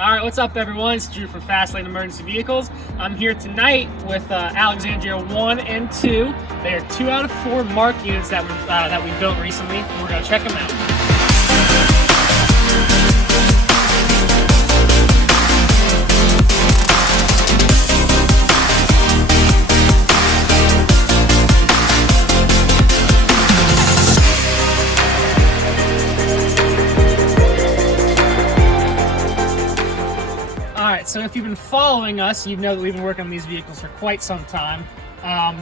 Alright, what's up everyone? It's Drew from FastLane Emergency Vehicles. I'm here tonight with Alexandria 1 and 2. They are 2 out of 4 MARC units that we built recently, and we're going to check them out. Alright, so if you've been following us, you know that we've been working on these vehicles for quite some time.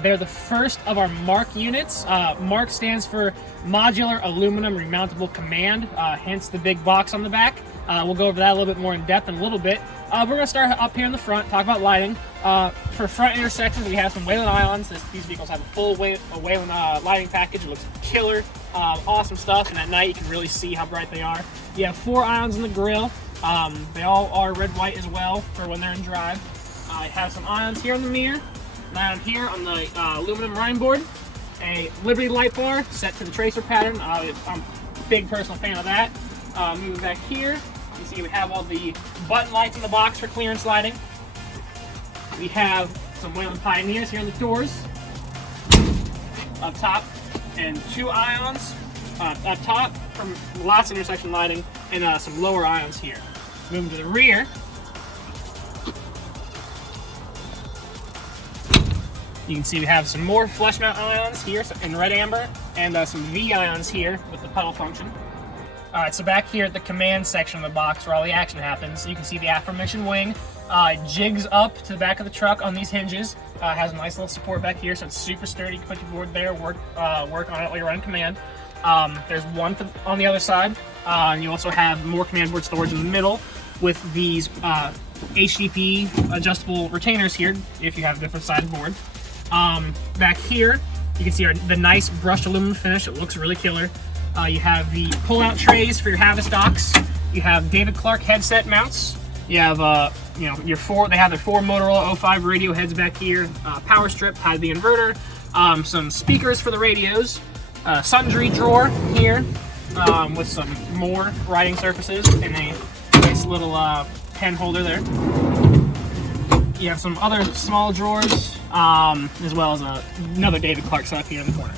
They're the first of our MARC units. MARC stands for Modular Aluminum Re-mountable Command, hence the big box on the back. We'll go over that a little bit more in depth in a little bit. We're going to start up here in the front, talk about lighting. For front intersections, we have some Wayland ions. These vehicles have a full Wayland lighting package. It looks killer, awesome stuff, and at night you can really see how bright they are. You have 4 ions in the grille. They all are red-white as well for when they're in drive. I have some ions here on the mirror, an ion here on the aluminum rine board, a Liberty light bar set to the tracer pattern. I'm a big personal fan of that. Moving back here, you can see we have all the button lights in the box for clearance lighting. We have some Wayland Pioneers here on the doors, up top, and 2 ions up top from lots of intersection lighting, and some lower ions here. Moving to the rear, you can see we have some more flush mount ions here in red amber, and some V ions here with the pedal function. Alright, so back here at the command section of the box where all the action happens, you can see the aforementioned wing. It jigs up to the back of the truck on these hinges. Has a nice little support back here, so it's super sturdy. You can put your board there, work on it while you're running command. There's one on the other side, and you also have more command board storage in the middle with these HDP adjustable retainers here if you have a different sided board. Back here, you can see the nice brushed aluminum finish. It looks really killer. You have the pull-out trays for your Havas docks. You have David Clark headset mounts. You have they have their 4 Motorola 05 radio heads back here. Power strip tied to the inverter. Some speakers for the radios. Sundry drawer here with some more writing surfaces and a nice little pen holder there. You have some other small drawers as well as another David Clark setup here in the corner.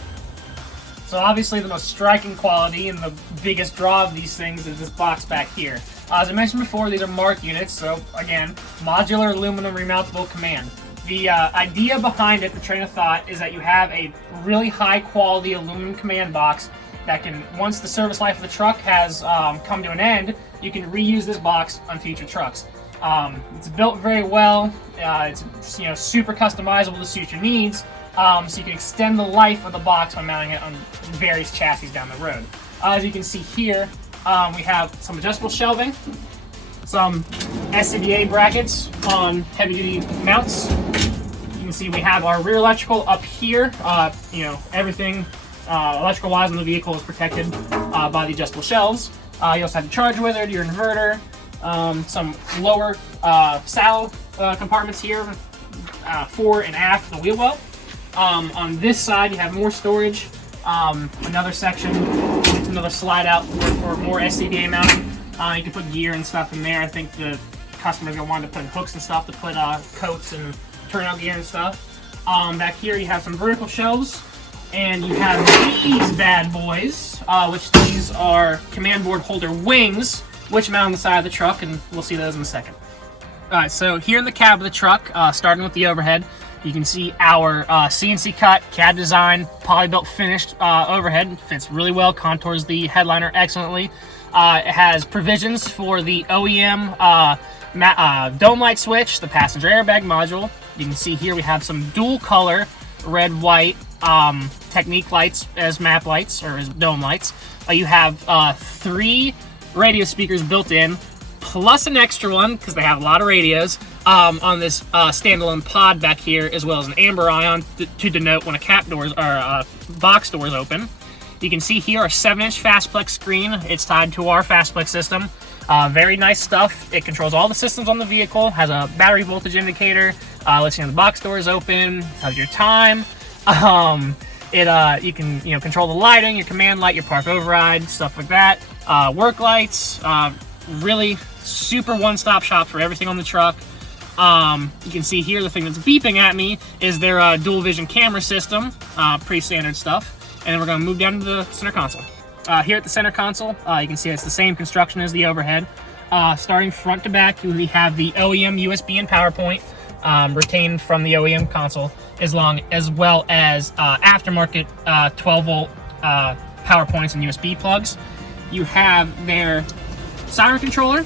So obviously the most striking quality and the biggest draw of these things is this box back here. As I mentioned before, these are MARC units, so again, Modular Aluminum Re-mountable Command. The idea behind it, the train of thought, is that you have a really high quality aluminum command box that can, once the service life of the truck has come to an end, you can reuse this box on future trucks. It's built very well. It's super customizable to suit your needs, so you can extend the life of the box by mounting it on various chassis down the road. As you can see here, we have some adjustable shelving, some SCBA brackets on heavy-duty mounts. You can see we have our rear electrical up here. Everything electrical-wise on the vehicle is protected by the adjustable shelves. You also have the charge wizard, your inverter, some lower saddle compartments here, fore and aft the wheel well. On this side, you have more storage, another section, another slide out for more SCBA mounting. You can put gear and stuff in there. I think the customers are going to want to put hooks and stuff to put coats and turnout gear and stuff. Back here, you have some vertical shelves, and you have these bad boys, which these are command board holder wings, which mount on the side of the truck, and we'll see those in a second. Alright, so here in the cab of the truck, starting with the overhead, you can see our CNC cut, CAD design, poly-built finished overhead. It fits really well, contours the headliner excellently. It has provisions for the OEM dome light switch, the passenger airbag module. You can see here we have some dual color red-white Technique lights as map lights or as dome lights. You have 3 radio speakers built in, plus an extra one because they have a lot of radios on this standalone pod back here, as well as an amber ion to denote when a cap doors or box door is open. You can see here a 7-inch Fastplex screen. It's tied to our Fastplex system. Very nice stuff. It controls all the systems on the vehicle. Has a battery voltage indicator. Lets you know the box door is open. Has your time. You can control the lighting, your command light, your park override, stuff like that. Work lights. Really Super one-stop shop for everything on the truck. You can see here the thing that's beeping at me is their dual vision camera system, pretty standard stuff. And then we're going to move down to the center console. Here at the center console, you can see it's the same construction as the overhead. Starting front to back, we have the OEM USB and PowerPoint retained from the OEM console, as well as aftermarket 12-volt power points and USB plugs. You have their siren controller,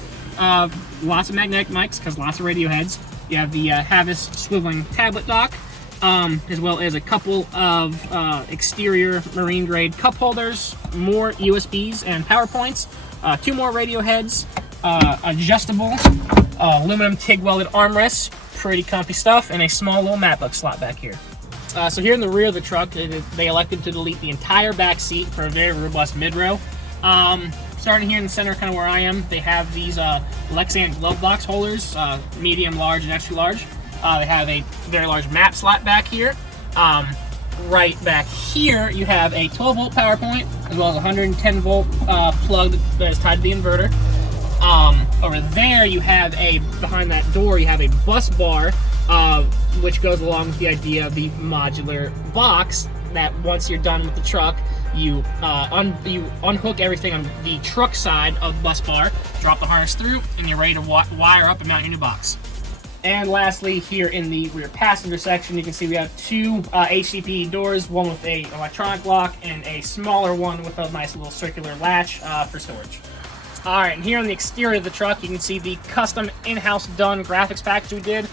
lots of magnetic mics because lots of radio heads. You have the Havas swiveling tablet dock, as well as a couple of exterior marine grade cup holders, more USBs and power points, 2 more radio heads, adjustable aluminum TIG welded armrests, pretty comfy stuff, and a small little MacBook slot back here. So here in the rear of the truck, they elected to delete the entire back seat for a very robust mid-row. Starting here in the center, kind of where I am, they have these Lexan glove box holders, medium, large, and extra large. They have a very large map slot back here. Right back here, you have a 12-volt power point, as well as a 110-volt plug that is tied to the inverter. Over there, you have behind that door, you have a bus bar, which goes along with the idea of the modular box, that once you're done with the truck, you unhook everything on the truck side of the bus bar, drop the harness through, and you're ready to wire up and mount your new box. And lastly, here in the rear passenger section, you can see we have 2 HDPE doors, one with an electronic lock and a smaller one with a nice little circular latch for storage. Alright, and here on the exterior of the truck, you can see the custom in-house done graphics package we did.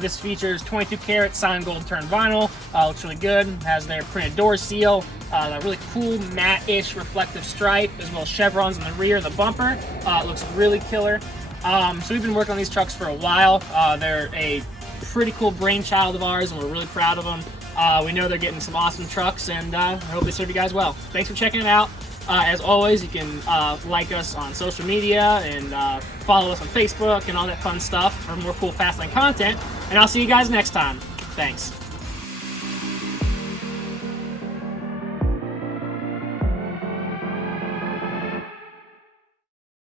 This features 22 karat signed gold turned vinyl. Looks really good. Has their printed door seal, that really cool matte-ish reflective stripe, as well as chevrons in the rear of the bumper. It looks really killer. So we've been working on these trucks for a while. They're a pretty cool brainchild of ours, and we're really proud of them. We know they're getting some awesome trucks, and I hope they serve you guys well. Thanks for checking it out. As always, you can like us on social media and follow us on Facebook and all that fun stuff for more cool FastLane content. And I'll see you guys next time. Thanks.